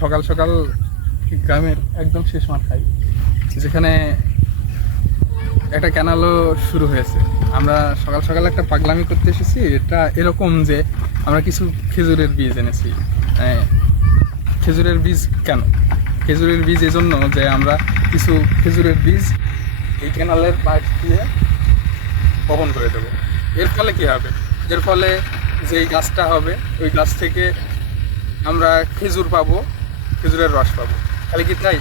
সকাল সকাল গ্রামের একদম শেষ মাথায়, যেখানে একটা ক্যানালও শুরু হয়েছে। আমরা সকাল সকাল একটা পাগলামি করতে এসেছি। এটা এরকম যে আমরা কিছু খেজুরের বীজ এনেছি। খেজুরের বীজ কেন? খেজুরের বীজ এজন্য যে আমরা কিছু খেজুরের বীজ এই ক্যানালের পাশ দিয়ে বপন করে দেব। এর ফলে কি হবে? এর ফলে যেই গাছটা হবে ওই গাছ থেকে আমরা খেজুর পাবো, খেজুরের রস পাবো। খালি কি তাই,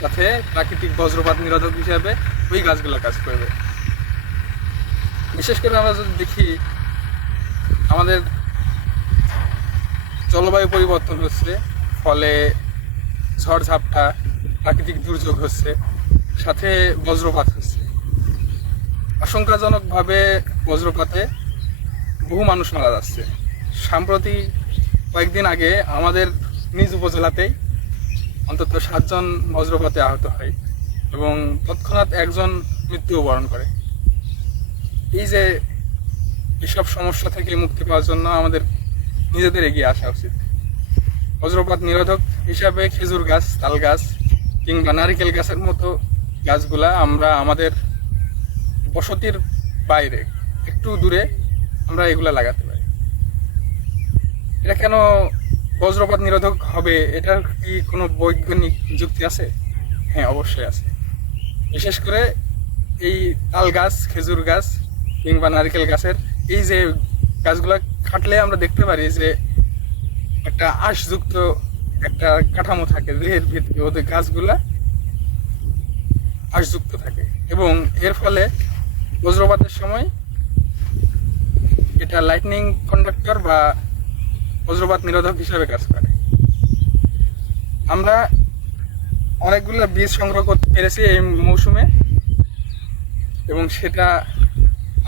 সাথে প্রাকৃতিক বজ্রপাত নিরোধক হিসাবে ওই গাছগুলো কাজ করবে। বিশেষ করে আমরা যদি দেখি, আমাদের জলবায়ু পরিবর্তন হচ্ছে, ফলে ঝড়ঝাপটা, প্রাকৃতিক দুর্যোগ হচ্ছে, সাথে বজ্রপাত হচ্ছে। আশঙ্কাজনকভাবে বজ্রপাতে বহু মানুষ মারা যাচ্ছে। সাম্প্রতি কয়েকদিন আগে আমাদের নিজ উপজেলাতেই অন্তত 7 জন বজ্রপাতে আহত হয় এবং তৎক্ষণাৎ একজন মৃত্যুবরণ করে। এই যে এসব সমস্যা থেকে মুক্তি পাওয়ার জন্য আমাদের নিজেদের এগিয়ে আসা উচিত। বজ্রপাত নিরোধক হিসাবে খেজুর গাছ, তাল গাছ কিংবা নারিকেল গাছের মতো গাছগুলা আমরা আমাদের বসতির বাইরে একটু দূরে আমরা এগুলা লাগাতে পারি। এটা কেন বজ্রপাত নিরোধক হবে? এটার কি কোনো বৈজ্ঞানিক যুক্তি আছে? হ্যাঁ, অবশ্যই আছে। বিশেষ করে এই তাল গাছ, খেজুর গাছ কিংবা নারকেল গাছের এই যে গাছগুলা কাটলে আমরা দেখতে পারি যে একটা আঁশযুক্ত একটা কাঠামো থাকে, দেহের ভিতরে ওদের গাছগুলা আঁশযুক্ত থাকে এবং এর ফলে বজ্রপাতের সময় এটা লাইটনিং কন্ডাক্টর বা বজ্রপাত নিরোধক হিসেবে কাজ করে। আমরা অনেকগুলো বীজ সংগ্রহ করতে পেরেছি এই মৌসুমে এবং সেটা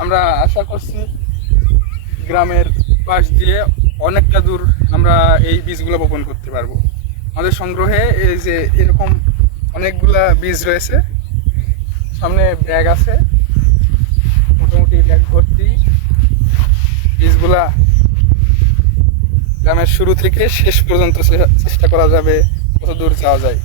আমরা আশা করছি গ্রামের পাশ দিয়ে অনেকটা দূর আমরা এই বীজগুলো বপন করতে পারবো। আমাদের সংগ্রহে এই যে এরকম অনেকগুলা বীজ রয়েছে, সামনে ব্যাগ আছে, মোটামুটি ব্যাগ ভর্তি বীজগুলা গ্রামের শুরু থেকে শেষ পর্যন্ত চেষ্টা করা যাবে কত দূর যাওয়া যায়।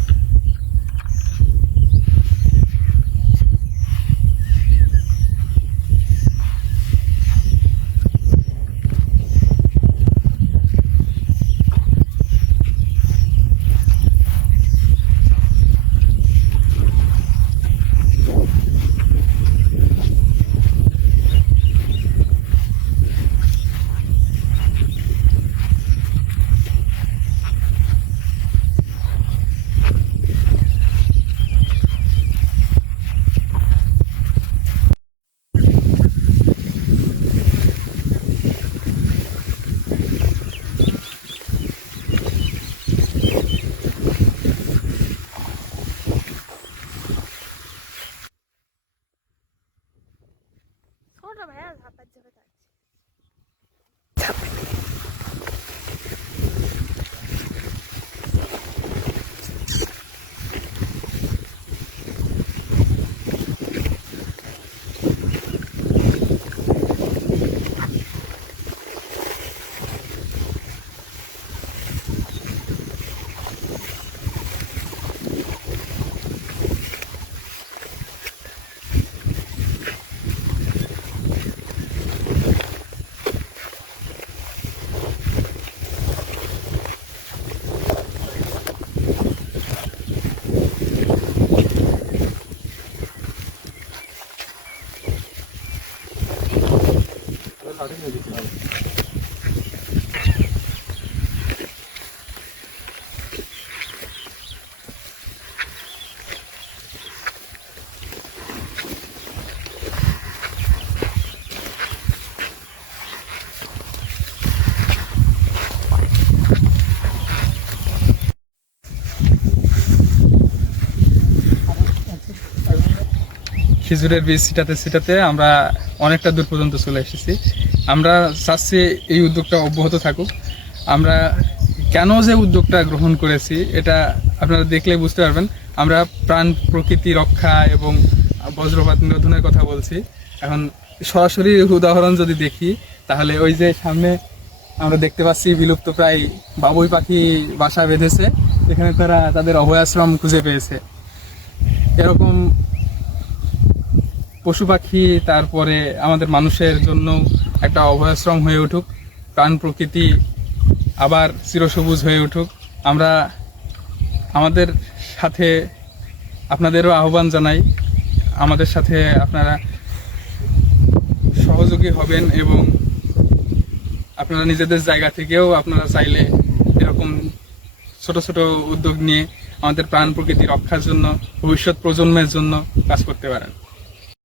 Sonra bayağı kapatacak. খেজুরের বীজ ছিটাতে ছিটাতে আমরা অনেকটা দূর পর্যন্ত চলে এসেছি। আমরা চাচ্ছি এই উদ্যোগটা অব্যাহত থাকুক। আমরা কেন যে উদ্যোগটা গ্রহণ করেছি এটা আপনারা দেখলে বুঝতে পারবেন। আমরা প্রাণ প্রকৃতি রক্ষা এবং বজ্রপাত নিরোধনের কথা বলছি। এখন সরাসরি উদাহরণ যদি দেখি, তাহলে ওই যে সামনে আমরা দেখতে পাচ্ছি বিলুপ্ত প্রায় বাবুই পাখি বাসা বেঁধেছে, এখানে তারা তাদের অভয়াশ্রম খুঁজে পেয়েছে। এরকম পশু পাখি তারপরে আমাদের মানুষের জন্য একটা অভয়াশ্রম হয়ে উঠুক, প্রাণ প্রকৃতি আবার চিরসবুজ হয়ে উঠুক। আমরা আমাদের সাথে আপনাদেরও আহ্বান জানাই, আমাদের সাথে আপনারা সহযোগী হবেন এবং আপনারা নিজেদের জায়গা থেকেও আপনারা চাইলে এরকম ছোট ছোট উদ্যোগ নিয়ে আমাদের প্রাণ প্রকৃতি রক্ষার জন্য ভবিষ্যৎ প্রজন্মের জন্য কাজ করতে পারেন।